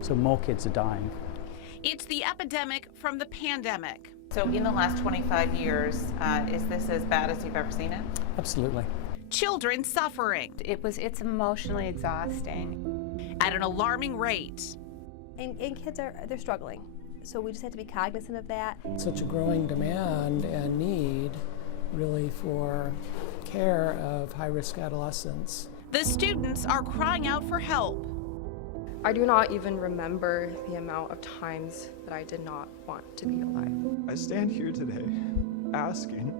So more kids are dying. It's the epidemic from the pandemic. So in the last 25 years, is this as bad as you've ever seen it? Absolutely. Children suffering It's emotionally exhausting. at an alarming rate. And kids they're struggling. So we just have to be cognizant of that. Such a growing demand and need really for care of high-risk adolescents. The students are crying out for help. I do not even remember the amount of times that I did not want to be alive. I stand here today asking,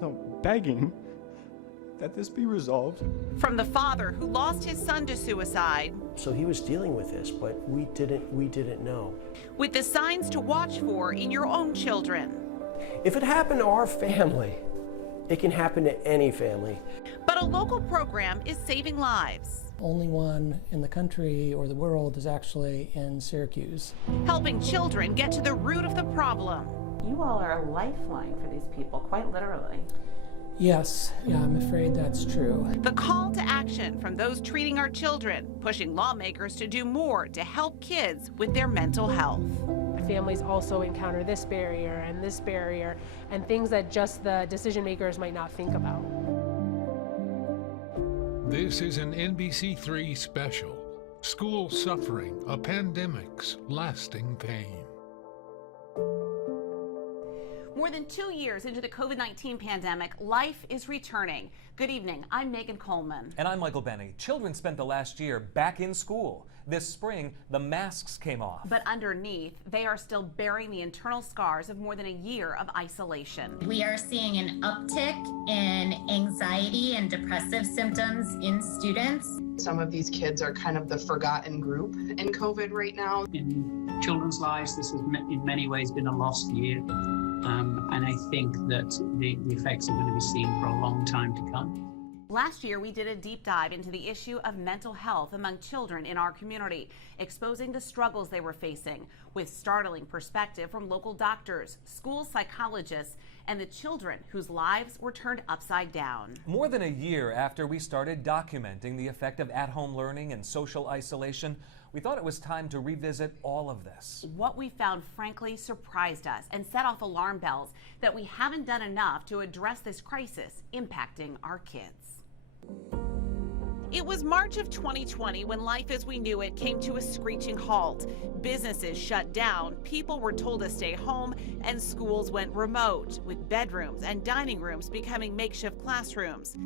no, begging, that this be resolved. From the father who lost his son to suicide, So he was dealing with this, but we didn't know. with the signs to watch for in your own children. If it happened to our family, it can happen to any family. But a local program is saving lives, Only one in the country or the world is actually in Syracuse. helping children get to the root of the problem. You all are a lifeline for these people, quite literally. Yes, yeah, I'm afraid that's true. The call to action from those treating our children, pushing lawmakers to do more to help kids with their mental health. Families also encounter this barrier and things that just the decision makers might not think about. This is an NBC3 special. School suffering, a pandemic's lasting pain. More than 2 years into the COVID-19 pandemic, life is returning. Good evening, I'm Megan Coleman. And I'm Michael Benny. Children spent the last year back in school. This spring, the masks came off. But underneath, they are still bearing the internal scars of more than a year of isolation. We are seeing an uptick in anxiety and depressive symptoms in students. Some of these kids are kind of the forgotten group in COVID right now. In children's lives, this has in many ways been a lost year. And I think that the effects are going to be seen for a long time to come. Last year, we did a deep dive into the issue of mental health among children in our community, exposing the struggles they were facing, with startling perspective from local doctors, school psychologists, and the children whose lives were turned upside down. More than a year after we started documenting the effect of at-home learning and social isolation, we thought it was time to revisit all of this. What we found, frankly, surprised us and set off alarm bells that we haven't done enough to address this crisis impacting our kids. It was March of 2020 when life as we knew it came to a screeching halt. Businesses shut down, people were told to stay home, and schools went remote, with bedrooms and dining rooms becoming makeshift classrooms.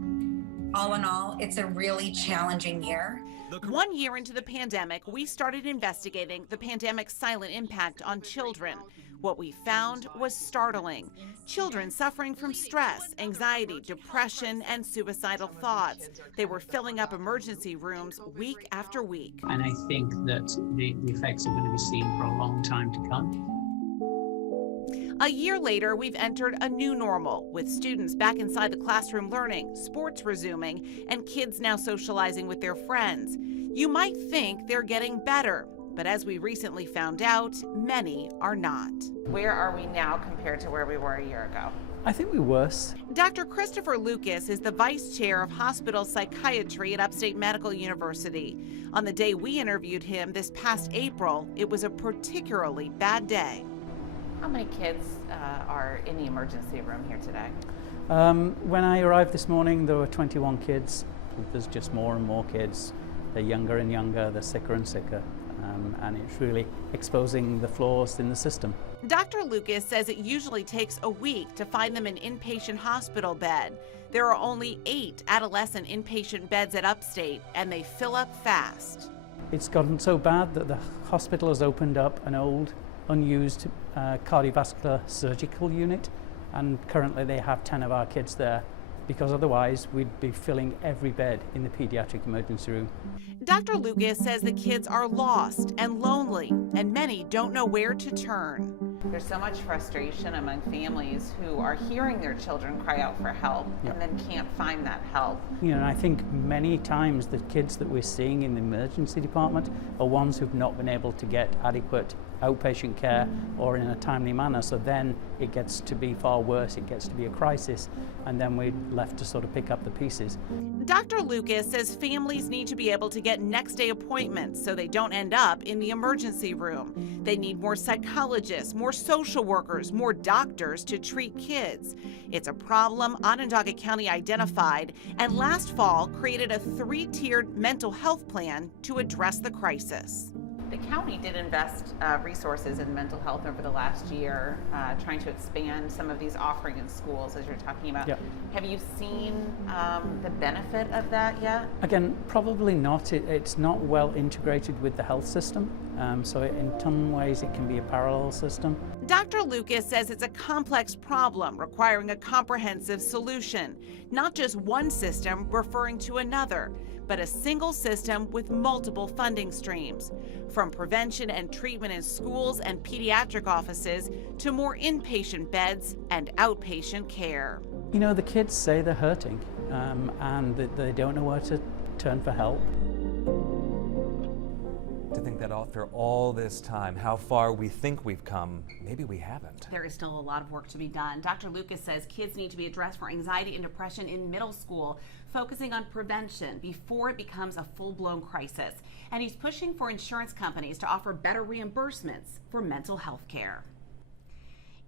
All in all, it's a really challenging year. 1 year into the pandemic, we started investigating the pandemic's silent impact on children. What we found was startling. Children suffering from stress, anxiety, depression, and suicidal thoughts. They were filling up emergency rooms week after week. And I think that the effects are going to be seen for a long time to come. A year later, we've entered a new normal, with students back inside the classroom learning, sports resuming, and kids now socializing with their friends. You might think they're getting better, but as we recently found out, many are not. Where are we now compared to where we were a year ago? I think we're worse. Dr. Christopher Lucas is the vice chair of hospital psychiatry at Upstate Medical University. On the day we interviewed him this past April, it was a particularly bad day. How many kids are in the emergency room here today? When I arrived this morning, there were 21 kids. There's just more and more kids. They're younger and younger, they're sicker and sicker. And it's really exposing the flaws in the system. Dr. Lucas says it usually takes a week to find them an inpatient hospital bed. There are only 8 adolescent inpatient beds at Upstate, and they fill up fast. It's gotten so bad that the hospital has opened up an old, unused cardiovascular surgical unit, and currently they have 10 of our kids there, because otherwise we'd be filling every bed in the pediatric emergency room. Dr. Lucas says the kids are lost and lonely, and many don't know where to turn. There's so much frustration among families who are hearing their children cry out for help and then can't find that help. You know, and I think many times the kids that we're seeing in the emergency department are ones who've not been able to get adequate outpatient care or in a timely manner. So then it gets to be far worse, it gets to be a crisis, and then we're left to sort of pick up the pieces. Dr. Lucas says families need to be able to get next day appointments so they don't end up in the emergency room. They need more psychologists, more social workers, more doctors to treat kids. It's a problem Onondaga County identified and last fall created a 3-tiered mental health plan to address the crisis. The county did invest resources in mental health over the last year, trying to expand some of these offerings in schools, as you're talking about. Yep. Have you seen the benefit of that yet? Again, probably not. It's not well integrated with the health system, so in some ways it can be a parallel system. Dr. Lucas says it's a complex problem requiring a comprehensive solution, not just one system referring to another, but a single system with multiple funding streams, from prevention and treatment in schools and pediatric offices to more inpatient beds and outpatient care. You know, the kids say they're hurting and that they don't know where to turn for help. To think that after all this time, how far we think we've come, maybe we haven't. There is still a lot of work to be done. Dr. Lucas says kids need to be addressed for anxiety and depression in middle school, focusing on prevention before it becomes a full-blown crisis. And he's pushing for insurance companies to offer better reimbursements for mental health care.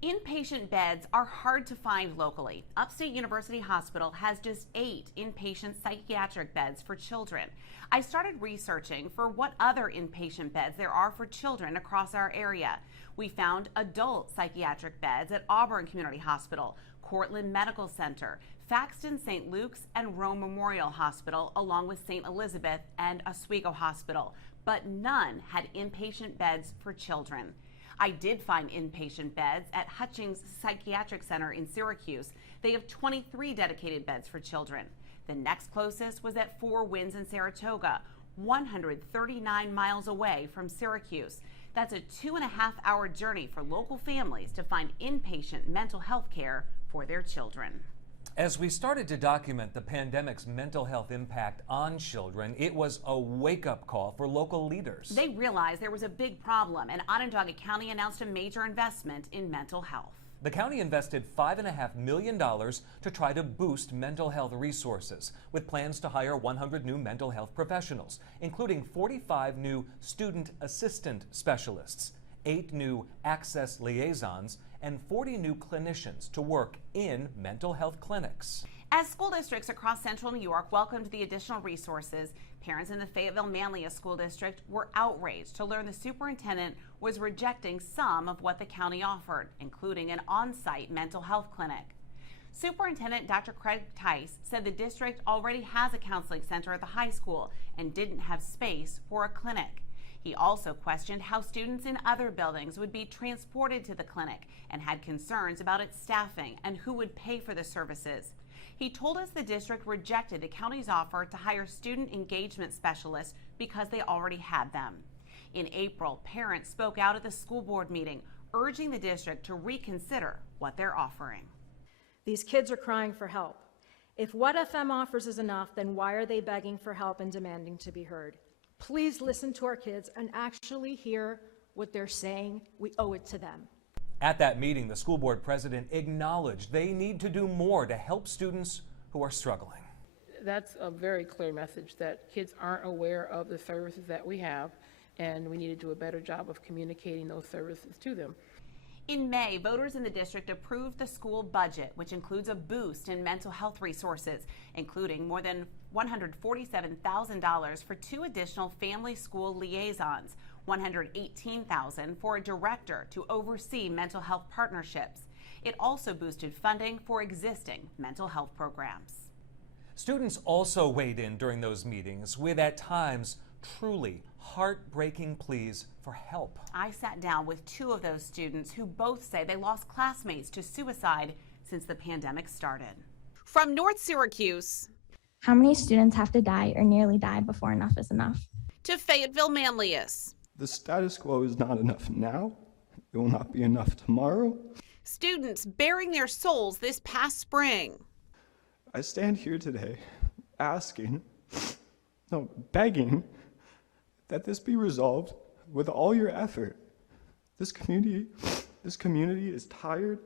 Inpatient beds are hard to find locally. Upstate University Hospital has just 8 inpatient psychiatric beds for children. I started researching for what other inpatient beds there are for children across our area. We found adult psychiatric beds at Auburn Community Hospital, Cortland Medical Center, Faxton St. Luke's, and Rome Memorial Hospital, along with St. Elizabeth and Oswego Hospital, but none had inpatient beds for children. I did find inpatient beds at Hutchings Psychiatric Center in Syracuse. They have 23 dedicated beds for children. The next closest was at Four Winds in Saratoga, 139 miles away from Syracuse. That's a 2.5-hour journey for local families to find inpatient mental health care for their children. As we started to document the pandemic's mental health impact on children, it was a wake-up call for local leaders. They realized there was a big problem, and Onondaga County announced a major investment in mental health. The county invested $5.5 million to try to boost mental health resources, with plans to hire 100 new mental health professionals, including 45 new student assistant specialists, 8 new access liaisons, and 40 new clinicians to work in mental health clinics. As school districts across central New York welcomed the additional resources, parents in the Fayetteville-Manlius School District were outraged to learn the superintendent was rejecting some of what the county offered, including an on-site mental health clinic. Superintendent Dr. Craig Tice said the district already has a counseling center at the high school and didn't have space for a clinic. He also questioned how students in other buildings would be transported to the clinic and had concerns about its staffing and who would pay for the services. He told us the district rejected the county's offer to hire student engagement specialists because they already had them. In April, parents spoke out at the school board meeting, urging the district to reconsider what they're offering. These kids are crying for help. If what FM offers is enough, then why are they begging for help and demanding to be heard? Please listen to our kids and actually hear what they're saying. We owe it to them. At that meeting, the school board president acknowledged they need to do more to help students who are struggling. That's a very clear message that kids aren't aware of the services that we have, and we need to do a better job of communicating those services to them. In May, voters in the district approved the school budget, which includes a boost in mental health resources, including more than $147,000 for 2 additional family school liaisons, $118,000 for a director to oversee mental health partnerships. It also boosted funding for existing mental health programs. Students also weighed in during those meetings with, at times, truly heartbreaking pleas for help. I sat down with 2 of those students who both say they lost classmates to suicide since the pandemic started. From North Syracuse, how many students have to die or nearly die before enough is enough? To Fayetteville-Manlius. The status quo is not enough now. It will not be enough tomorrow. Students bearing their souls this past spring. I stand here today begging that this be resolved with all your effort. This community is tired.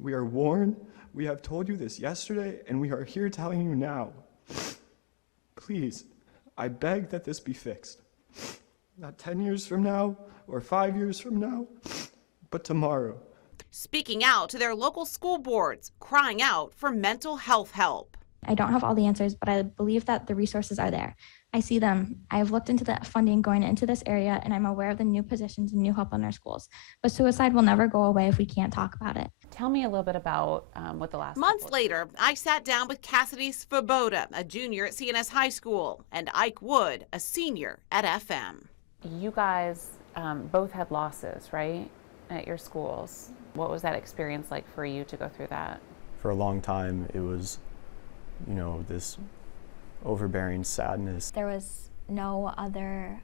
We are worn. We have told you this yesterday, and we are here telling you now. Please, I beg that this be fixed. Not 10 years from now or 5 years from now, but tomorrow. Speaking out to their local school boards, crying out for mental health help. I don't have all the answers, but I believe that the resources are there. I see them. I've looked into the funding going into this area, and I'm aware of the new positions and new help in our schools. But suicide will never go away if we can't talk about it. Tell me a little bit about what the last Months later, I sat down with Cassidy Svoboda, a junior at CNS High School, and Ike Wood, a senior at FM. You guys both had losses, right, at your schools. What was that experience like for you to go through that? For a long time, it was, this overbearing sadness. There was no other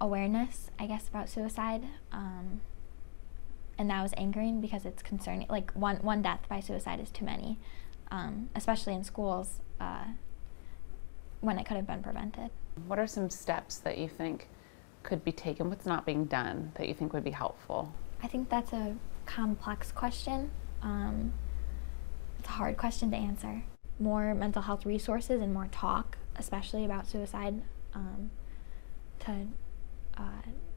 awareness, I guess, about suicide. And that was angering because it's concerning. Like one death by suicide is too many, especially in schools when it could have been prevented. What are some steps that you think could be taken? What's not being done that you think would be helpful? I think that's a complex question. It's a hard question to answer. More mental health resources and more talk, especially about suicide, to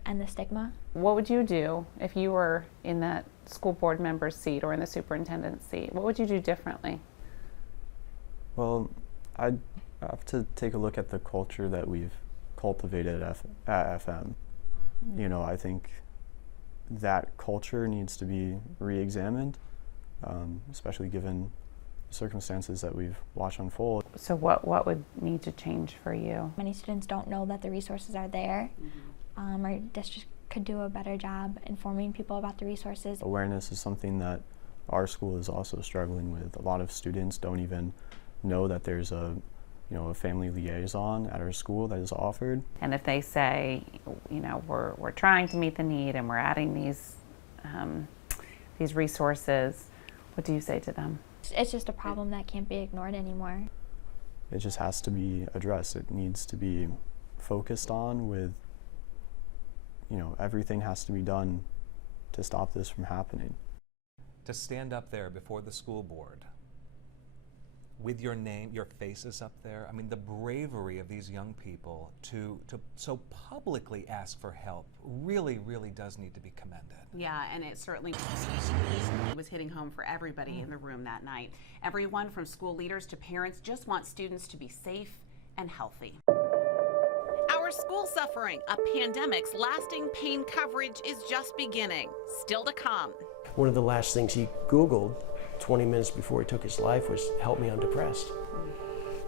end the stigma. What would you do if you were in that school board member's seat or in the superintendent's seat? What would you do differently? Well, I'd have to take a look at the culture that we've cultivated at FM. I think that culture needs to be re-examined, especially given the circumstances that we've watched unfold. So what would need to change for you? Many students don't know that the resources are there. Our district could do a better job informing people about the resources. Awareness is something that our school is also struggling with. A lot of students don't even know that there's a family liaison at our school that is offered. And if they say, we're trying to meet the need and we're adding these resources, what do you say to them? It's just a problem that can't be ignored anymore. It just has to be addressed. It needs to be focused on with, everything has to be done to stop this from happening. To stand up there before the school board with your name, your faces up there, I mean, the bravery of these young people to so publicly ask for help really, really does need to be commended. Yeah, and it certainly was hitting home for everybody in the room that night. Everyone from school leaders to parents just want students to be safe and healthy. Our school suffering, a pandemic's lasting pain coverage is just beginning. Still to come. One of the last things he Googled 20 minutes before he took his life was, "Help me, I'm depressed."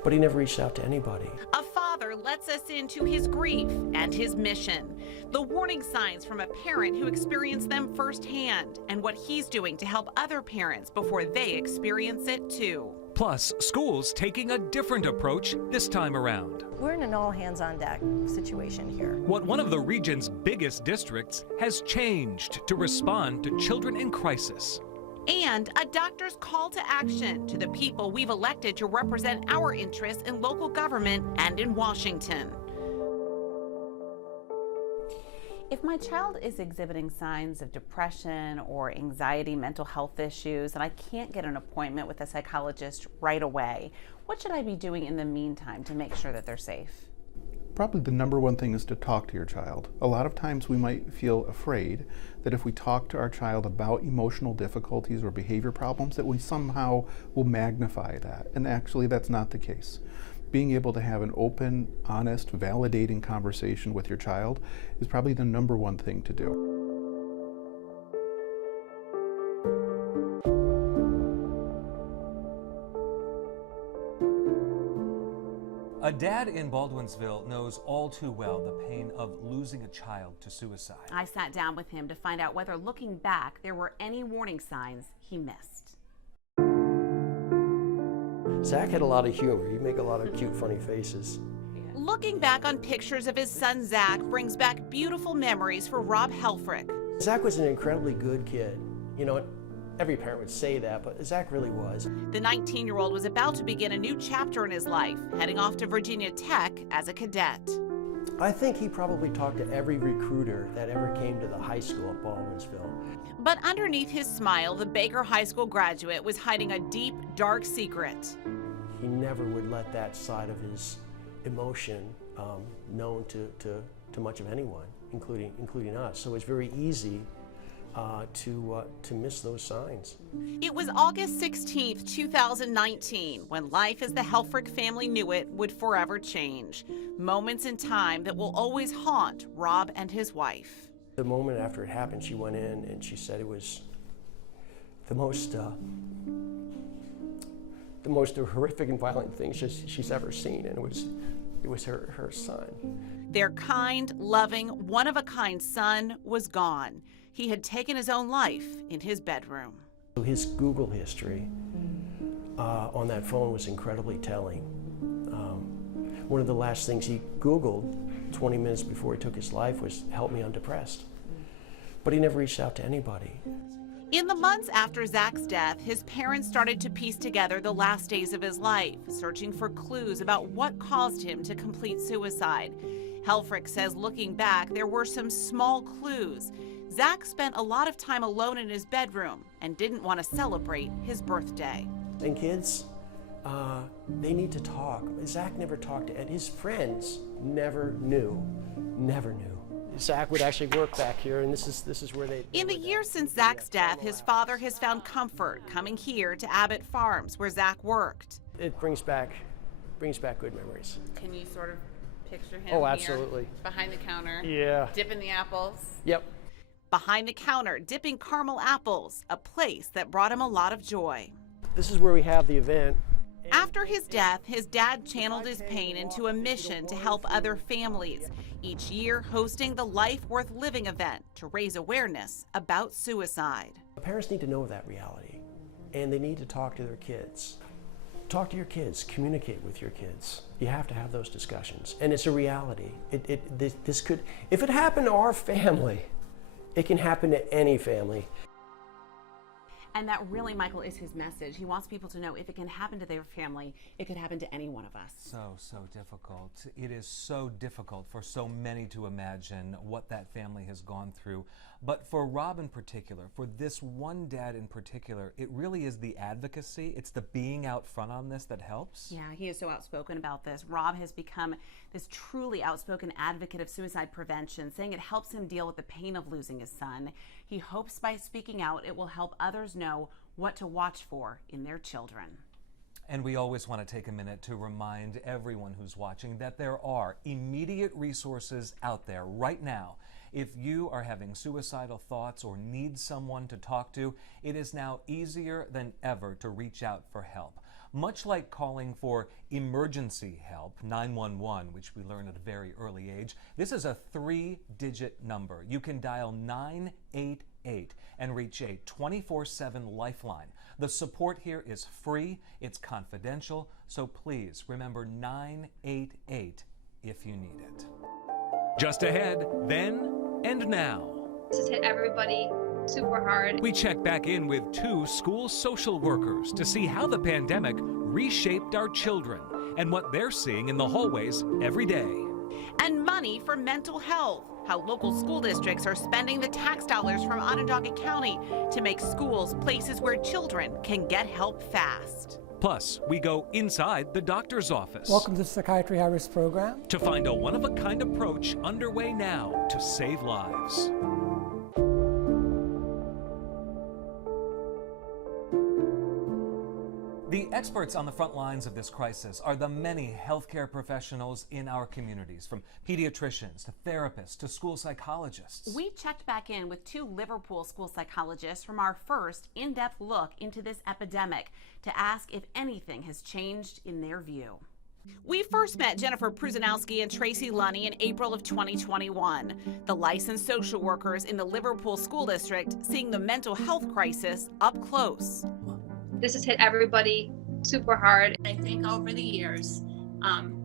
But he never reached out to anybody. A father lets us into his grief and his mission. The warning signs from a parent who experienced them firsthand, and what he's doing to help other parents before they experience it too. Plus, schools taking a different approach this time around. We're in an all-hands-on-deck situation here. What one of the region's biggest districts has changed to respond to children in crisis. And a doctor's call to action to the people we've elected to represent our interests in local government and in Washington. If my child is exhibiting signs of depression or anxiety, mental health issues, and I can't get an appointment with a psychologist right away, what should I be doing in the meantime to make sure that they're safe? Probably the number one thing is to talk to your child. A lot of times we might feel afraid that if we talk to our child about emotional difficulties or behavior problems, that we somehow will magnify that. And actually that's not the case. Being able to have an open, honest, validating conversation with your child is probably the number one thing to do. A dad in Baldwinsville knows all too well the pain of losing a child to suicide. I sat down with him to find out whether looking back there were any warning signs he missed. Zach had a lot of humor. He'd make a lot of cute, funny faces. Looking back on pictures of his son Zach brings back beautiful memories for Rob Helfrich. Zach was an incredibly good kid. Every parent would say that, but Zach really was. The 19-year-old was about to begin a new chapter in his life, heading off to Virginia Tech as a cadet. I think he probably talked to every recruiter that ever came to the high school at Baldwinsville. But underneath his smile, the Baker High School graduate was hiding a deep, dark secret. He never would let that side of his emotion known to much of anyone, including us. So it's very easy to miss those signs. It was August 16th, 2019, when life as the Helfrich family knew it would forever change. Moments in time that will always haunt Rob and his wife. The moment after it happened, she went in and she said it was the most horrific and violent thing she's ever seen, and it was her son. Their kind, loving, one-of-a-kind son was gone. He had taken his own life in his bedroom. His Google history on that phone was incredibly telling. One of the last things he Googled 20 minutes before he took his life was, "Help me, I'm depressed." But he never reached out to anybody. In the months after Zach's death, his parents started to piece together the last days of his life, searching for clues about what caused him to complete suicide. Helfrich says looking back, there were some small clues. Zach spent a lot of time alone in his bedroom and didn't want to celebrate his birthday. And kids, they need to talk. Zach never talked to Ed. His friends never knew. Zach would actually work back here, and this is where they... In the years since Zach's death, his father has found comfort coming here to Abbott Farms, where Zach worked. It brings back good memories. Can you sort of picture him Oh, absolutely. here, behind the counter, Yeah. dipping the apples? Yep. Behind the counter, dipping caramel apples, a place that brought him a lot of joy. This is where we have the event. After his death, his dad channeled his pain into a mission to help other families, each year hosting the Life Worth Living event to raise awareness about suicide. Parents need to know that reality, and they need to talk to their kids. Talk to your kids, communicate with your kids. You have to have those discussions, and it's a reality. This could, if it happened to our family, it can happen to any family. And that really, Michael, is his message. He wants people to know if it can happen to their family, it could happen to any one of us. So difficult. It is so difficult for so many to imagine what that family has gone through. But for Rob in particular, for this one dad in particular, it really is the advocacy, it's the being out front on this that helps. Yeah, he is so outspoken about this. Rob has become this truly outspoken advocate of suicide prevention, saying it helps him deal with the pain of losing his son. He hopes by speaking out, it will help others know what to watch for in their children. And we always want to take a minute to remind everyone who's watching that there are immediate resources out there right now. If you are having suicidal thoughts or need someone to talk to, it is now easier than ever to reach out for help. Much like calling for emergency help, 911, which we learn at a very early age, this is a 3-digit number. You can dial 988 and reach a 24/7 lifeline. The support here is free, it's confidential, so please remember 988 if you need it. Just ahead, then and now. This has hit everybody super hard. We check back in with 2 school social workers to see how the pandemic reshaped our children and what they're seeing in the hallways every day. And money for mental health, how local school districts are spending the tax dollars from Onondaga County to make schools places where children can get help fast. Plus, we go inside the doctor's office. Welcome to the Psychiatry High Risk Program. To find a one-of-a-kind approach underway now to save lives. The experts on the front lines of this crisis are the many healthcare professionals in our communities, from pediatricians to therapists to school psychologists. We checked back in with 2 Liverpool school psychologists from our first in-depth look into this epidemic to ask if anything has changed in their view. We first met Jennifer Pruzanowski and Tracy Lunny in April of 2021, the licensed social workers in the Liverpool School District seeing the mental health crisis up close. This has hit everybody super hard. I think over the years,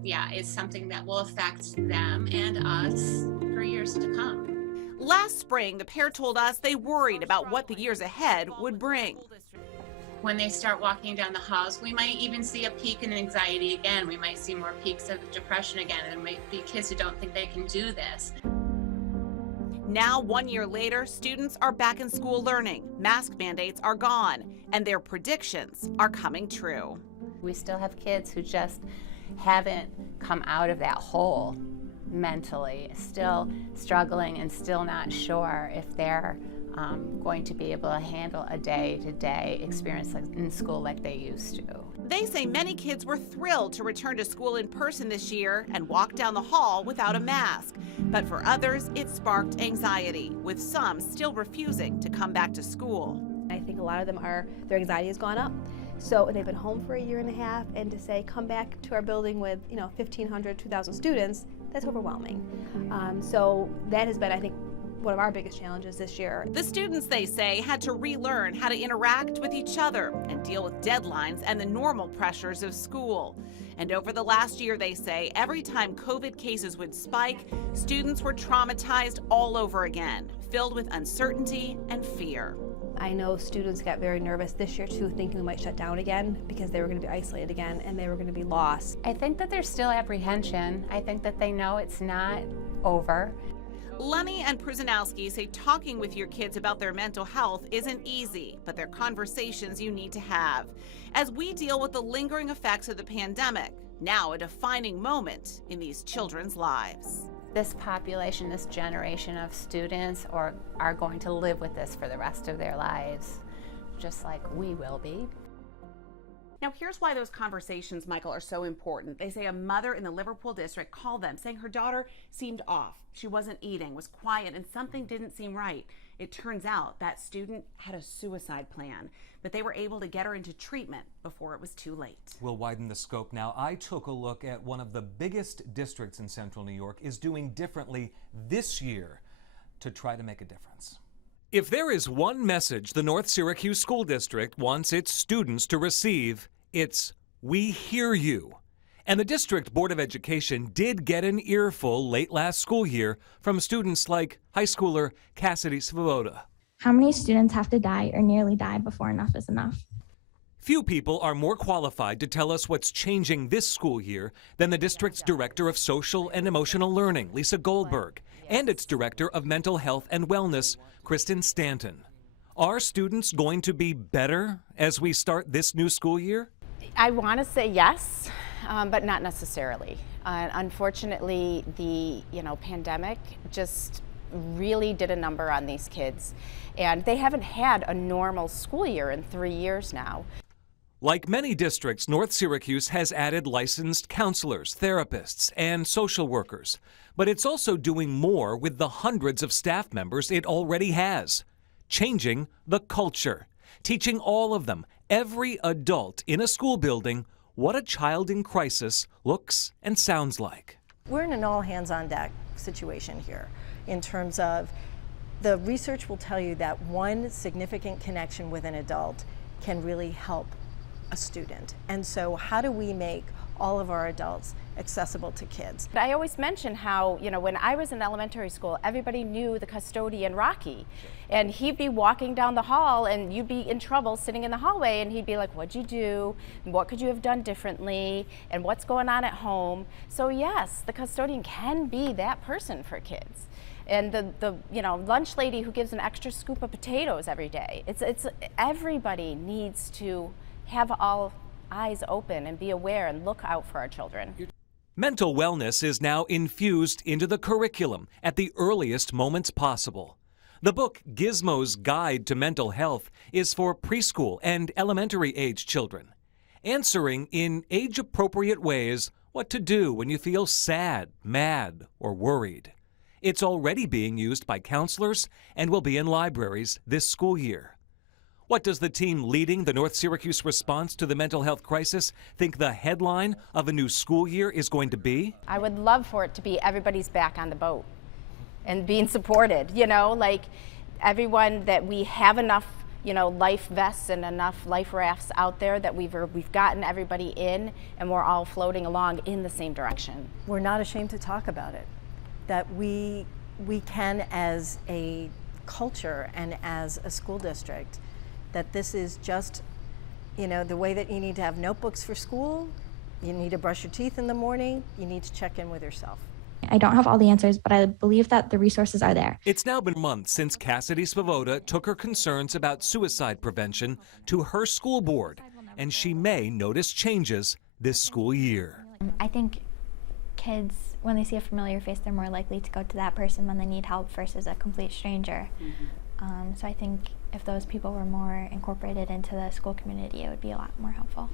it's something that will affect them and us for years to come. Last spring, the pair told us they worried about what the years ahead would bring. when they start walking down the halls, we might even see a peak in anxiety again. We might see more peaks of depression again. And there might be kids who don't think they can do this. Now, 1 year later, students are back in school learning. Mask mandates are gone, and their predictions are coming true. We still have kids who just haven't come out of that hole mentally, still struggling and still not sure if they're going to be able to handle a day-to-day experience in school like they used to. They say many kids were thrilled to return to school in person this year and walk down the hall without a mask. But for others, it sparked anxiety, with some still refusing to come back to school. I think a lot of them their anxiety has gone up. So they've been home for a year and a half, and to say, come back to our building with 1,500, 2,000 students, that's overwhelming. So that has been, I think, one of our biggest challenges this year. The students, they say, had to relearn how to interact with each other and deal with deadlines and the normal pressures of school. And over the last year, they say, every time COVID cases would spike, students were traumatized all over again, filled with uncertainty and fear. I know students got very nervous this year too, thinking we might shut down again because they were going to be isolated again and they were going to be lost. I think that there's still apprehension. I think that they know it's not over. Lenny and Pruzanowski say talking with your kids about their mental health isn't easy, but they're conversations you need to have. As we deal with the lingering effects of the pandemic, now a defining moment in these children's lives. This population, this generation of students are going to live with this for the rest of their lives, just like we will be. Now, here's why those conversations, Michael, are so important. They say a mother in the Liverpool district called them saying her daughter seemed off. She wasn't eating, was quiet, and something didn't seem right. It turns out that student had a suicide plan, but they were able to get her into treatment before it was too late. We'll widen the scope now. I took a look at one of the biggest districts in central New York is doing differently this year to try to make a difference. If there is one message the North Syracuse School District wants its students to receive, it's "We hear you." And the District Board of Education did get an earful late last school year from students like high schooler Cassidy Svoboda. How many students have to die or nearly die before enough is enough? Few people are more qualified to tell us what's changing this school year than the district's Director of Social and Emotional Learning, Lisa Goldberg, and its Director of Mental Health and Wellness, Kristen Stanton. Are students going to be better as we start this new school year? I want to say yes, but not necessarily. Unfortunately, the pandemic just really did a number on these kids, and they haven't had a normal school year in 3 years now. Like many districts, North Syracuse has added licensed counselors, therapists, and social workers. But it's also doing more with the hundreds of staff members it already has. Changing the culture. Teaching all of them, every adult in a school building, what a child in crisis looks and sounds like. We're in an all-hands-on-deck situation here in terms of the research will tell you that one significant connection with an adult can really help a student. And so how do we make all of our adults accessible to kids? I always mention how, when I was in elementary school, everybody knew the custodian Rocky. And he'd be walking down the hall and you'd be in trouble sitting in the hallway and he'd be like, what'd you do? What could you have done differently? And what's going on at home? So yes, the custodian can be that person for kids. And the lunch lady who gives an extra scoop of potatoes every day. It's everybody needs to have all eyes open and be aware and look out for our children. Mental wellness is now infused into the curriculum at the earliest moments possible. The book Gizmo's Guide to Mental Health is for preschool and elementary age children, answering in age-appropriate ways what to do when you feel sad, mad, or worried. It's already being used by counselors and will be in libraries this school year. What does the team leading the North Syracuse response to the mental health crisis think the headline of a new school year is going to be? I would love for it to be everybody's back on the boat and being supported, like everyone, that we have enough, life vests and enough life rafts out there that we've gotten everybody in and we're all floating along in the same direction. We're not ashamed to talk about it, that we can, as a culture and as a school district, that this is just You know, the way that you need to have notebooks for school, you need to brush your teeth in the morning, you need to check in with yourself. I don't have all the answers, but I believe that the resources are there. It's now been months since Cassidy Svoboda took her concerns about suicide prevention to her school board, and she may notice changes this school year. I think kids, when they see a familiar face, they're more likely to go to that person when they need help versus a complete stranger. So I think if those people were more incorporated into the school community, it would be a lot more helpful.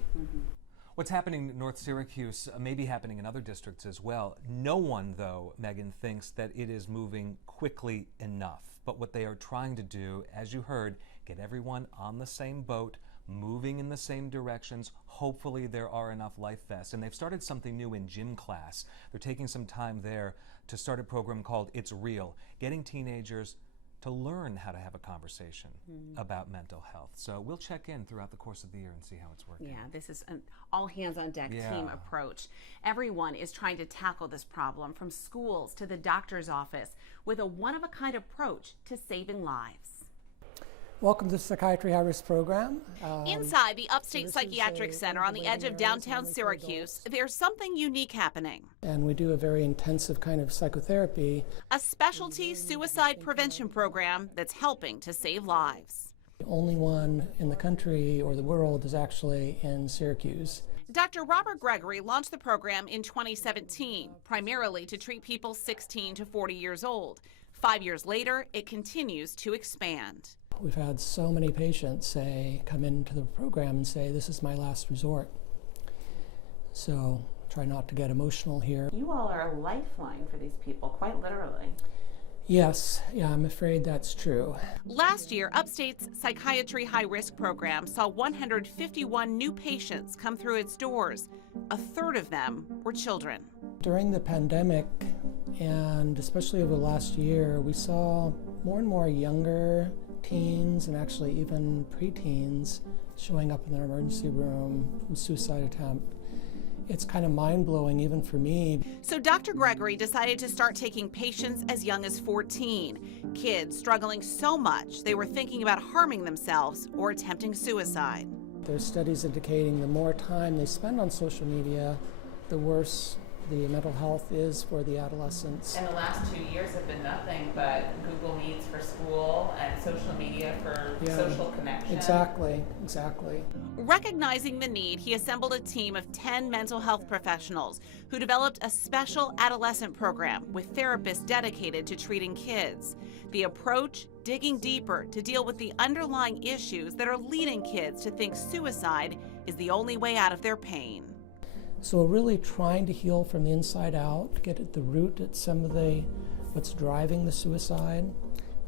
What's happening in North Syracuse may be happening in other districts as well. No one, though, Megan, thinks that it is moving quickly enough. But what they are trying to do, as you heard, get everyone on the same boat, moving in the same directions. Hopefully there are enough life vests. And they've started something new in gym class. They're taking some time there to start a program called It's Real, getting teenagers to learn how to have a conversation about mental health. So we'll check in throughout the course of the year and see how it's working. Yeah, this is an all-hands-on-deck team approach. Everyone is trying to tackle this problem, from schools to the doctor's office, with a one-of-a-kind approach to saving lives. Welcome to the Psychiatry High Risk Program. Inside the Upstate Psychiatric Center on the edge of downtown Syracuse, there's something unique happening. And we do a very intensive kind of psychotherapy. A specialty suicide prevention program that's helping to save lives. The only one in the country or the world is actually in Syracuse. Dr. Robert Gregory launched the program in 2017, primarily to treat people 16 to 40 years old. 5 years later, it continues to expand. We've had so many patients come into the program and say, this is my last resort. So try not to get emotional here. You all are a lifeline for these people, quite literally. Yes, yeah, I'm afraid that's true. Last year, Upstate's Psychiatry High Risk program saw 151 new patients come through its doors. A third of them were children. During the pandemic, and especially over the last year, we saw more and more younger teens and actually even preteens showing up in their emergency room with suicide attempt. It's kind of mind-blowing even for me. So Dr. Gregory decided to start taking patients as young as 14, kids struggling so much they were thinking about harming themselves or attempting suicide. There's studies indicating the more time they spend on social media, the worse the mental health is for the adolescents. And the last 2 years have been nothing but Google Meets for school and social media for social connection. Exactly. Recognizing the need, he assembled a team of 10 mental health professionals who developed a special adolescent program with therapists dedicated to treating kids. The approach, digging deeper to deal with the underlying issues that are leading kids to think suicide is the only way out of their pain. So we're really trying to heal from the inside out, get at the root at some of what's driving the suicide,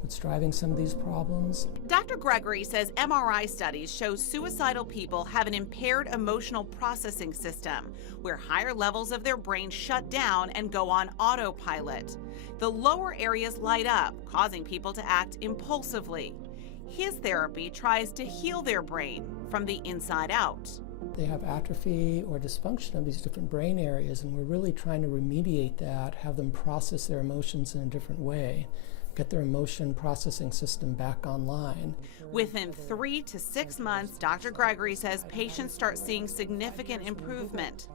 what's driving some of these problems. Dr. Gregory says MRI studies show suicidal people have an impaired emotional processing system, where higher levels of their brain shut down and go on autopilot. The lower areas light up, causing people to act impulsively. His therapy tries to heal their brain from the inside out. They have atrophy or dysfunction of these different brain areas, and we're really trying to remediate that, have them process their emotions in a different way, get their emotion processing system back online. Within 3 to 6 months, Dr. Gregory says patients start seeing significant improvement.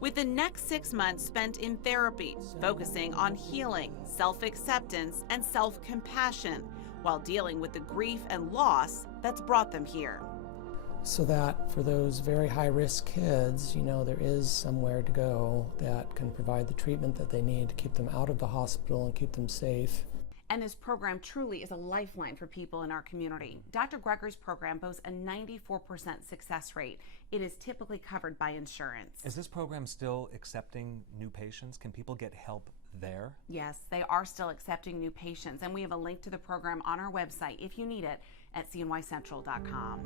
With the next 6 months spent in therapy, focusing on healing, self-acceptance, and self-compassion, while dealing with the grief and loss that's brought them here. So that for those very high-risk kids, there is somewhere to go that can provide the treatment that they need to keep them out of the hospital and keep them safe. And this program truly is a lifeline for people in our community. Dr. Gregory's program boasts a 94% success rate. It is typically covered by insurance. Is this program still accepting new patients? Can people get help there? Yes, they are still accepting new patients, and we have a link to the program on our website if you need it at cnycentral.com.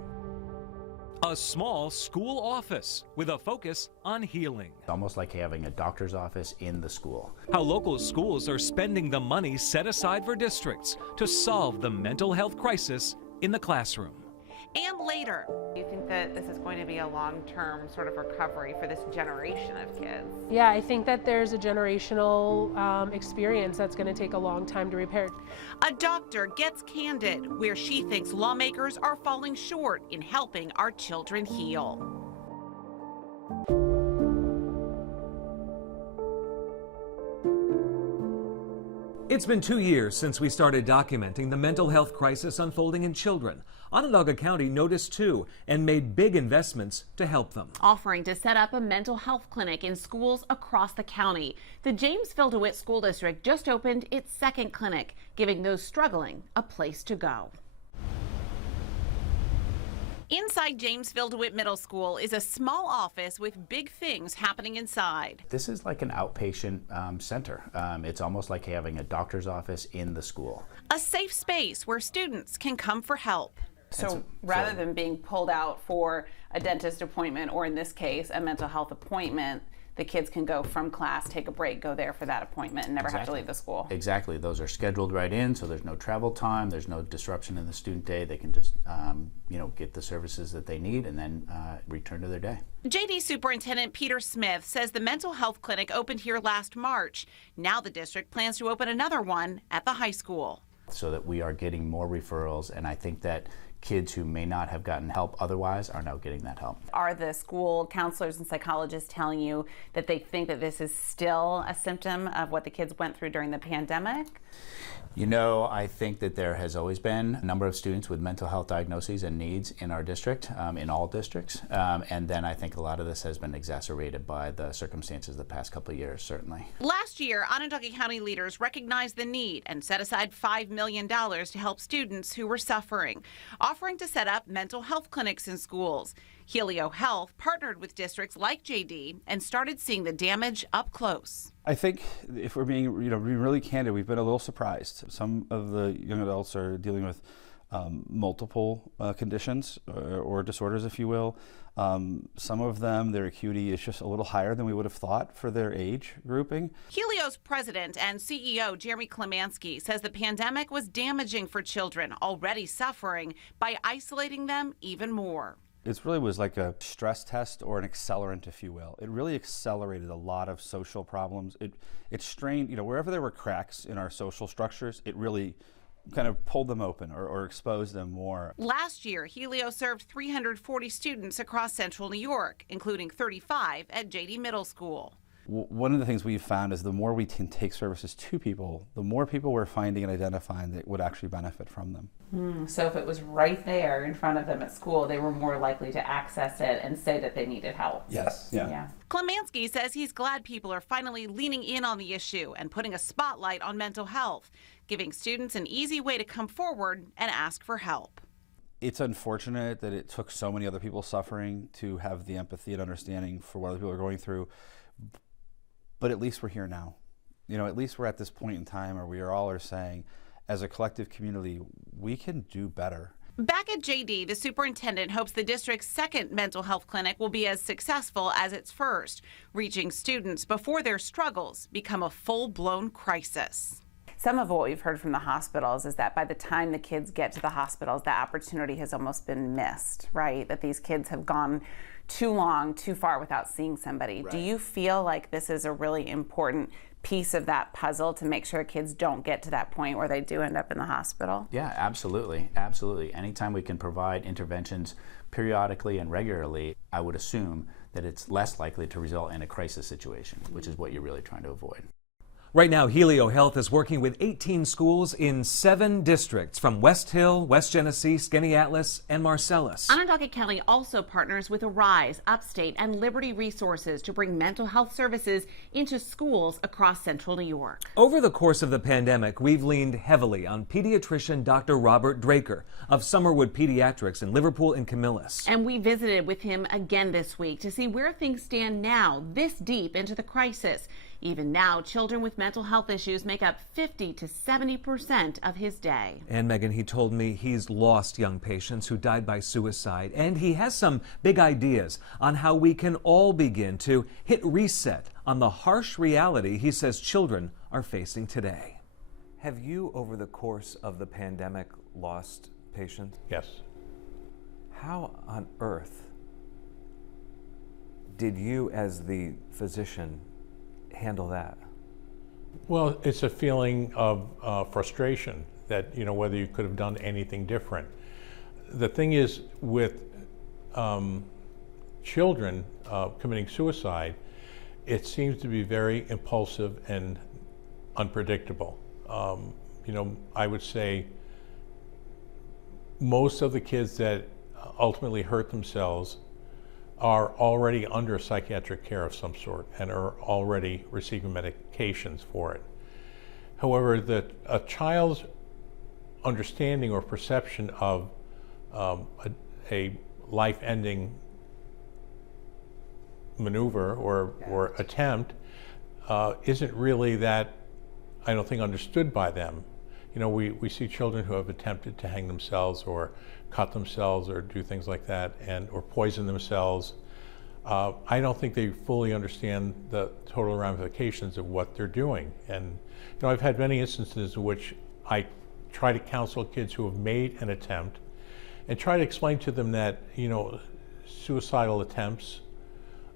A small school office with a focus on healing. It's almost like having a doctor's office in the school. How local schools are spending the money set aside for districts to solve the mental health crisis in the classroom. and later. Do you think that this is going to be a long-term sort of recovery for this generation of kids? Yeah, I think that there's a generational experience that's going to take a long time to repair. A doctor gets candid where she thinks lawmakers are falling short in helping our children heal. It's been 2 years since we started documenting the mental health crisis unfolding in children. Onondaga County noticed too and made big investments to help them. Offering to set up a mental health clinic in schools across the county. The Jamesville DeWitt School District just opened its second clinic, giving those struggling a place to go. Inside Jamesville DeWitt Middle School is a small office with big things happening inside. This is like an outpatient center. It's almost like having a doctor's office in the school. A safe space where students can come for help. So rather than being pulled out for a dentist appointment, or in this case, a mental health appointment, the kids can go from class, take a break, go there for that appointment, and never have to leave the school. Exactly. Those are scheduled right in, so there's no travel time, there's no disruption in the student day. They can just, get the services that they need and then return to their day. JD Superintendent Peter Smith says the mental health clinic opened here last March. Now the district plans to open another one at the high school. So that we are getting more referrals, and I think that kids who may not have gotten help otherwise are now getting that help. Are the school counselors and psychologists telling you that they think that this is still a symptom of what the kids went through during the pandemic? I think that there has always been a number of students with mental health diagnoses and needs in our district, in all districts. And then I think a lot of this has been exacerbated by the circumstances the past couple of years, certainly. Last year, Onondaga County leaders recognized the need and set aside $5 million to help students who were suffering, offering to set up mental health clinics in schools. Helio Health partnered with districts like JD and started seeing the damage up close. I think if we're being really candid, we've been a little surprised. Some of the young adults are dealing with multiple conditions or disorders, if you will. Some of them, their acuity is just a little higher than we would have thought for their age grouping. Helio's president and CEO, Jeremy Klemanski, says the pandemic was damaging for children already suffering by isolating them even more. It really was like a stress test or an accelerant, if you will. It really accelerated a lot of social problems. It strained, wherever there were cracks in our social structures, it really kind of pulled them open or exposed them more. Last year, Helio served 340 students across central New York, including 35 at JD Middle School. One of the things we've found is the more we can take services to people, the more people we're finding and identifying that would actually benefit from them. So if it was right there in front of them at school, they were more likely to access it and say that they needed help. Yes. Yeah. Klemanski says he's glad people are finally leaning in on the issue and putting a spotlight on mental health, giving students an easy way to come forward and ask for help. It's unfortunate that it took so many other people suffering to have the empathy and understanding for what other people are going through. But at least we're here now. At least we're at this point in time where we all are saying, as a collective community, we can do better. Back at JD, the superintendent hopes the district's second mental health clinic will be as successful as its first, reaching students before their struggles become a full-blown crisis. Some of what we've heard from the hospitals is that by the time the kids get to the hospitals, that opportunity has almost been missed, right? That these kids have gone too long, too far without seeing somebody. Right. Do you feel like this is a really important piece of that puzzle to make sure kids don't get to that point where they do end up in the hospital? Yeah, absolutely. Absolutely. Anytime we can provide interventions periodically and regularly, I would assume that it's less likely to result in a crisis situation, which is what you're really trying to avoid. Right now, Helio Health is working with 18 schools in 7 districts from West Hill, West Genesee, Skaneateles, and Marcellus. Onondaga County also partners with Arise, Upstate, and Liberty Resources to bring mental health services into schools across central New York. Over the course of the pandemic, we've leaned heavily on pediatrician Dr. Robert Draker of Summerwood Pediatrics in Liverpool and Camillus. And we visited with him again this week to see where things stand now, this deep into the crisis. Even now, children with mental health issues make up 50 to 70% of his day. And Megan, he told me he's lost young patients who died by suicide, and he has some big ideas on how we can all begin to hit reset on the harsh reality he says children are facing today. Have you, over the course of the pandemic, lost patients? Yes. How on earth did you, as the physician, handle that? Well, it's a feeling of frustration that, whether you could have done anything different. The thing is, with children committing suicide, it seems to be very impulsive and unpredictable. I would say most of the kids that ultimately hurt themselves are already under psychiatric care of some sort and are already receiving medications for it. However, a child's understanding or perception of a life-ending maneuver or attempt isn't really that, I don't think, understood by them. We see children who have attempted to hang themselves or cut themselves or do things like that, or poison themselves. I don't think they fully understand the total ramifications of what they're doing. And I've had many instances in which I try to counsel kids who have made an attempt and try to explain to them that suicidal attempts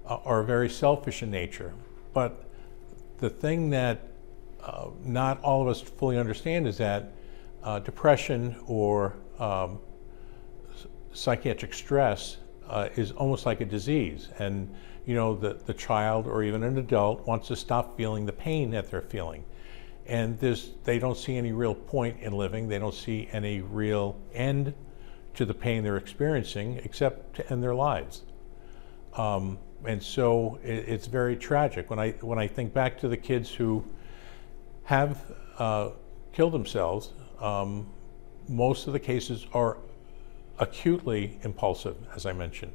are very selfish in nature. But the thing that not all of us fully understand is that depression or psychiatric stress is almost like a disease, and the child or even an adult wants to stop feeling the pain that they're feeling, and they don't see any real point in living. They don't see any real end to the pain they're experiencing except to end their lives. And so it's very tragic. When I think back to the kids who have killed themselves, most of the cases are acutely impulsive, as I mentioned.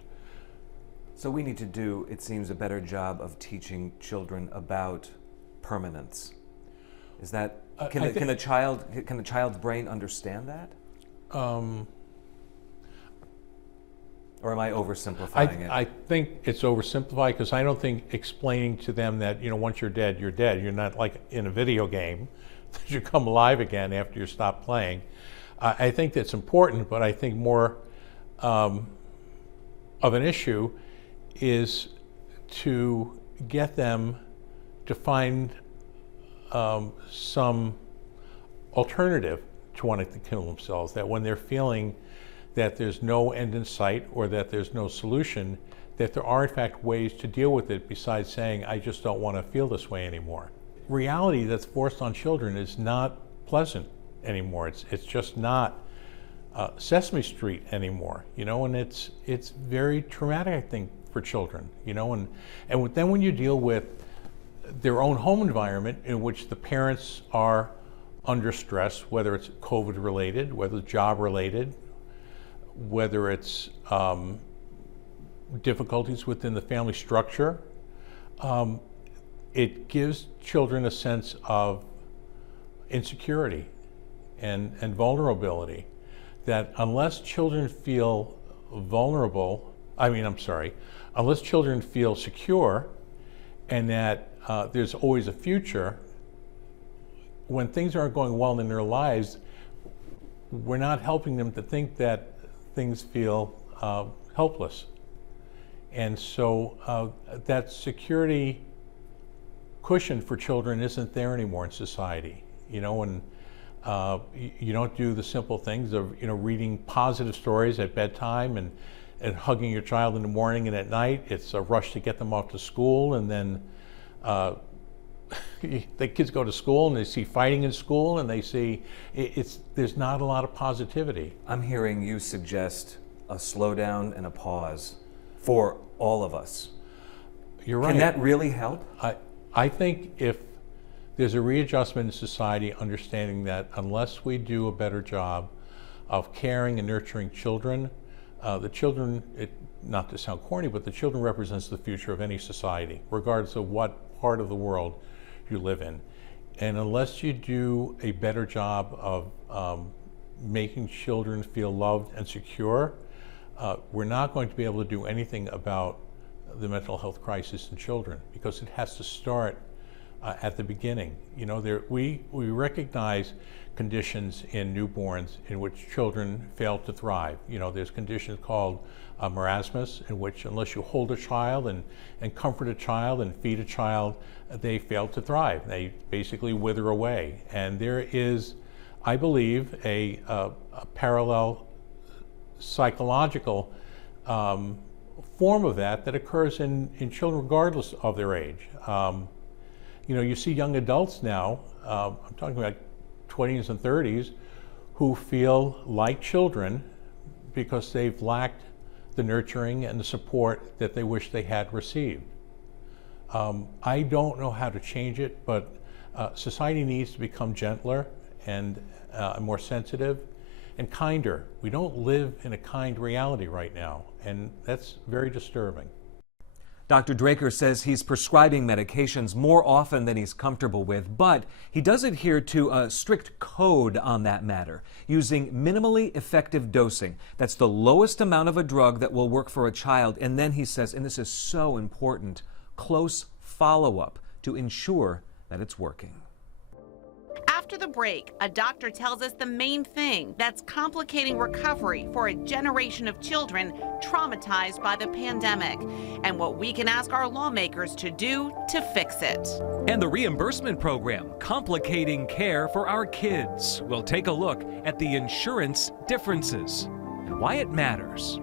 So we need to do, it seems, a better job of teaching children about permanence. Is that, can the child's brain understand that? Or am I oversimplifying it? I think it's oversimplified, because I don't think explaining to them that, once you're dead, you're dead. You're not like in a video game that you come alive again after you stop playing. I think that's important, but I think more of an issue is to get them to find some alternative to wanting to kill themselves, that when they're feeling that there's no end in sight or that there's no solution, that there are in fact ways to deal with it besides saying, I just don't want to feel this way anymore. Reality that's forced on children is not pleasant anymore. It's just not Sesame Street anymore, and it's very traumatic, I think, for children, and then when you deal with their own home environment in which the parents are under stress, whether it's COVID related, whether it's job related, whether it's difficulties within the family structure, it gives children a sense of insecurity and vulnerability, that unless children feel unless children feel secure and that there's always a future, when things aren't going well in their lives, we're not helping them to think that things feel helpless. And so that security cushion for children isn't there anymore in society, and you don't do the simple things of reading positive stories at bedtime and hugging your child in the morning and at night. It's a rush to get them off to school, and then the kids go to school and they see fighting in school, and they see there's not a lot of positivity. I'm hearing you suggest a slowdown and a pause for all of us. You're right. Can that really help? I think if there's a readjustment in society, understanding that unless we do a better job of caring and nurturing children, the children, not to sound corny, but the children represents the future of any society, regardless of what part of the world you live in. And unless you do a better job of making children feel loved and secure, we're not going to be able to do anything about the mental health crisis in children, because it has to start at the beginning. You know, we recognize conditions in newborns in which children fail to thrive. You know, there's conditions called marasmus, in which unless you hold a child and comfort a child and feed a child, they fail to thrive. They basically wither away. And there is, I believe, a parallel psychological form of that occurs in children regardless of their age. You know, you see young adults now, I'm talking about 20s and 30s, who feel like children because they've lacked the nurturing and the support that they wish they had received. I don't know how to change it, but society needs to become gentler and more sensitive and kinder. We don't live in a kind reality right now, and that's very disturbing. Dr. Draker says he's prescribing medications more often than he's comfortable with, but he does adhere to a strict code on that matter, using minimally effective dosing. That's the lowest amount of a drug that will work for a child. And then he says, and this is so important, close follow-up to ensure that it's working. After the break, a doctor tells us the main thing that's complicating recovery for a generation of children traumatized by the pandemic, and what we can ask our lawmakers to do to fix it. And the reimbursement program, complicating care for our kids. We'll take a look at the insurance differences and why it matters.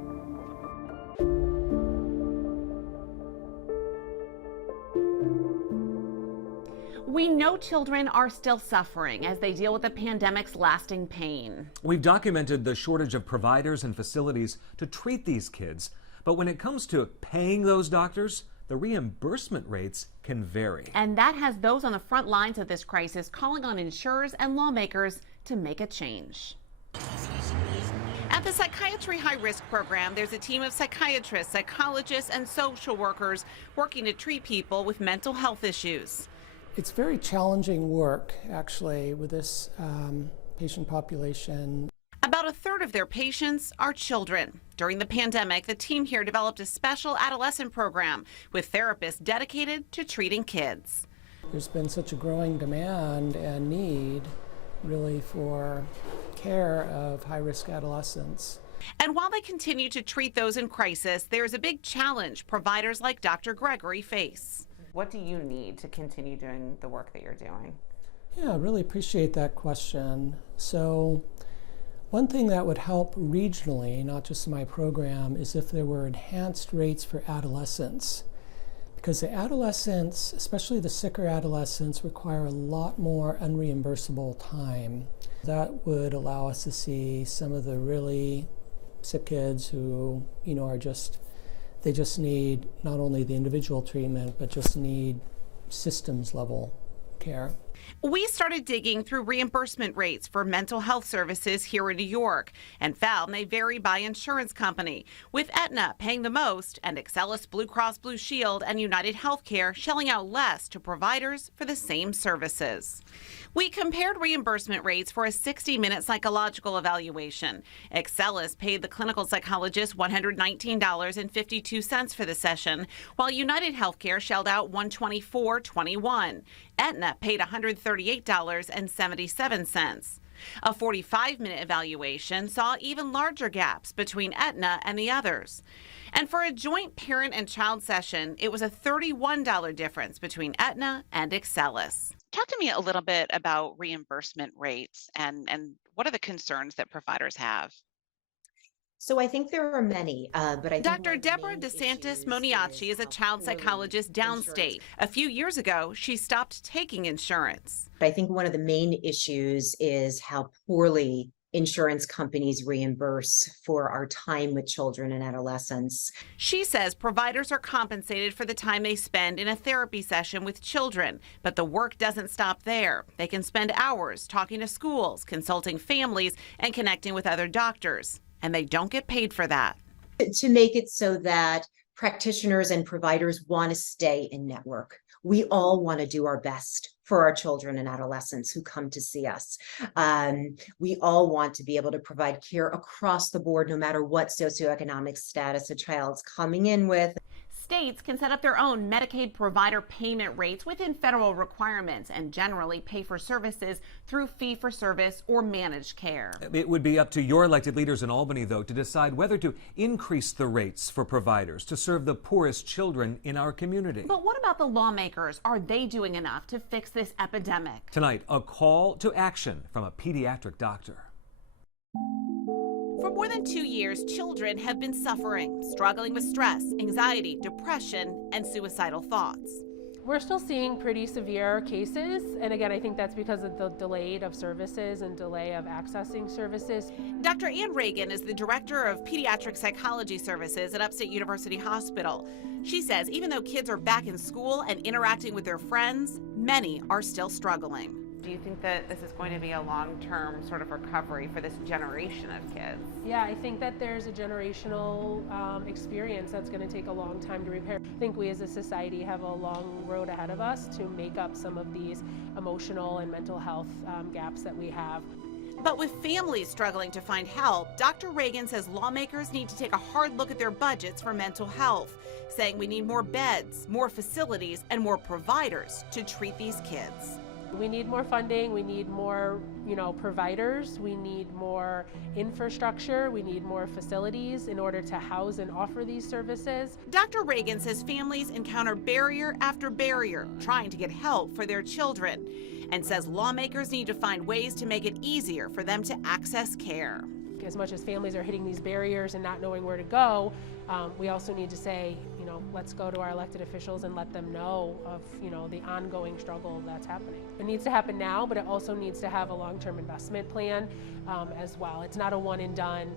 We know children are still suffering as they deal with the pandemic's lasting pain. We've documented the shortage of providers and facilities to treat these kids, but when it comes to paying those doctors, the reimbursement rates can vary. And that has those on the front lines of this crisis calling on insurers and lawmakers to make a change. At the Psychiatry High Risk Program, there's a team of psychiatrists, psychologists, and social workers working to treat people with mental health issues. It's very challenging work, actually, with this patient population. About a third of their patients are children. During the pandemic, the team here developed a special adolescent program with therapists dedicated to treating kids. There's been such a growing demand and need, really, for care of high-risk adolescents. And while they continue to treat those in crisis, there's a big challenge providers like Dr. Gregory face. What do you need to continue doing the work that you're doing? Yeah, I really appreciate that question. So one thing that would help regionally, not just in my program, is if there were enhanced rates for adolescents. Because the adolescents, especially the sicker adolescents, require a lot more unreimbursable time. That would allow us to see some of the really sick kids who, you know, they just need not only the individual treatment, but just need systems level care. We started digging through reimbursement rates for mental health services here in New York and found they vary by insurance company, with Aetna paying the most and Excellus Blue Cross Blue Shield and United Healthcare shelling out less to providers for the same services. We compared reimbursement rates for a 60-minute psychological evaluation. Excellus paid the clinical psychologist $119.52 for the session, while United Healthcare shelled out $124.21. Aetna paid $138.77. A 45-minute evaluation saw even larger gaps between Aetna and the others. And for a joint parent and child session, it was a $31 difference between Aetna and Excellus. Talk to me a little bit about reimbursement rates and what are the concerns that providers have? So I think there are many, but I think Dr. Deborah DeSantis Moniaci is a child psychologist downstate. A few years ago, she stopped taking insurance. I think one of the main issues is how poorly insurance companies reimburse for our time with children and adolescents. She says providers are compensated for the time they spend in a therapy session with children, but the work doesn't stop there. They can spend hours talking to schools, consulting families, and connecting with other doctors, and they don't get paid for that. To make it so that practitioners and providers want to stay in network. We all want to do our best for our children and adolescents who come to see us. We all want to be able to provide care across the board, no matter what socioeconomic status a child's coming in with. States can set up their own Medicaid provider payment rates within federal requirements and generally pay for services through fee-for-service or managed care. It would be up to your elected leaders in Albany, though, to decide whether to increase the rates for providers to serve the poorest children in our community. But what about the lawmakers? Are they doing enough to fix this epidemic? Tonight, a call to action from a pediatric doctor. For more than 2 years, children have been suffering, struggling with stress, anxiety, depression, and suicidal thoughts. We're still seeing pretty severe cases, and again, I think that's because of the delay of services and delay of accessing services. Dr. Ann Reagan is the director of pediatric psychology services at Upstate University Hospital. She says even though kids are back in school and interacting with their friends, many are still struggling. Do you think that this is going to be a long-term sort of recovery for this generation of kids? Yeah, I think that there's a generational experience that's going to take a long time to repair. I think we as a society have a long road ahead of us to make up some of these emotional and mental health gaps that we have. But with families struggling to find help, Dr. Reagan says lawmakers need to take a hard look at their budgets for mental health, saying we need more beds, more facilities, and more providers to treat these kids. We need more funding, we need more, providers, we need more infrastructure, we need more facilities in order to house and offer these services. Dr. Reagan says families encounter barrier after barrier trying to get help for their children, and says lawmakers need to find ways to make it easier for them to access care. As much as families are hitting these barriers and not knowing where to go, we also need to say, let's go to our elected officials and let them know of, the ongoing struggle that's happening. It needs to happen now, but it also needs to have a long-term investment plan as well. It's not a one and done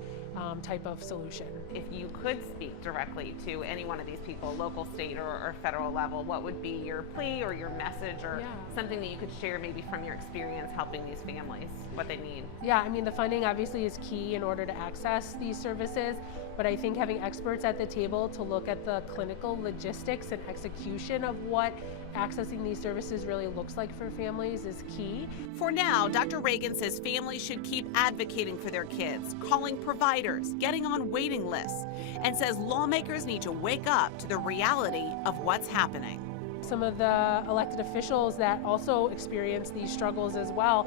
type of solution. If you could speak directly to any one of these people, local, state, or federal level, what would be your plea or your message or something that you could share maybe from your experience helping these families, what they need? Yeah, I mean, the funding obviously is key in order to access these services, but I think having experts at the table to look at the clinical logistics and execution of what accessing these services really looks like for families is key. For now, Dr. Reagan says families should keep advocating for their kids, calling providers, getting on waiting lists, and says lawmakers need to wake up to the reality of what's happening. Some of the elected officials that also experience these struggles as well,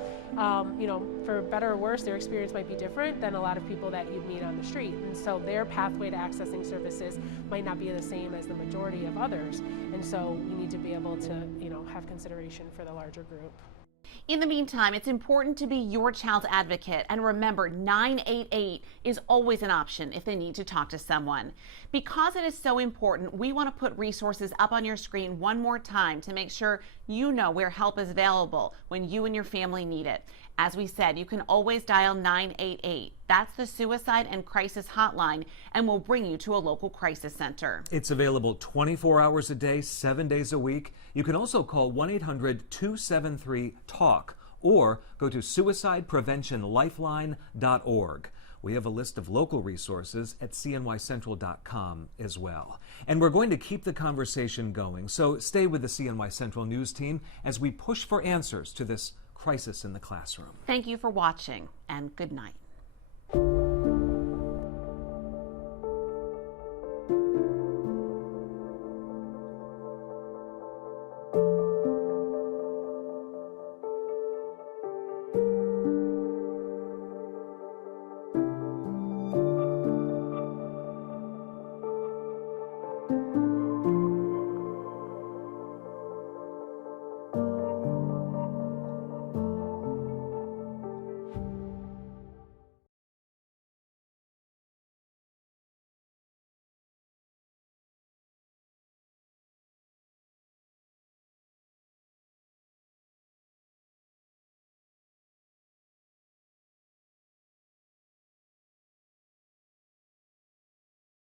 for better or worse, their experience might be different than a lot of people that you'd meet on the street. And so their pathway to accessing services might not be the same as the majority of others. And so we need to be able to, have consideration for the larger group. In the meantime, it's important to be your child's advocate, and remember 988 is always an option if they need to talk to someone. Because it is so important, we want to put resources up on your screen one more time to make sure you know where help is available when you and your family need it. As we said, you can always dial 988. That's the Suicide and Crisis Hotline, and will bring you to a local crisis center. It's available 24 hours a day, 7 days a week. You can also call 1-800-273-TALK or go to suicidepreventionlifeline.org. We have a list of local resources at cnycentral.com as well. And we're going to keep the conversation going, so stay with the CNY Central News team as we push for answers to this crisis in the classroom. Thank you for watching, and good night.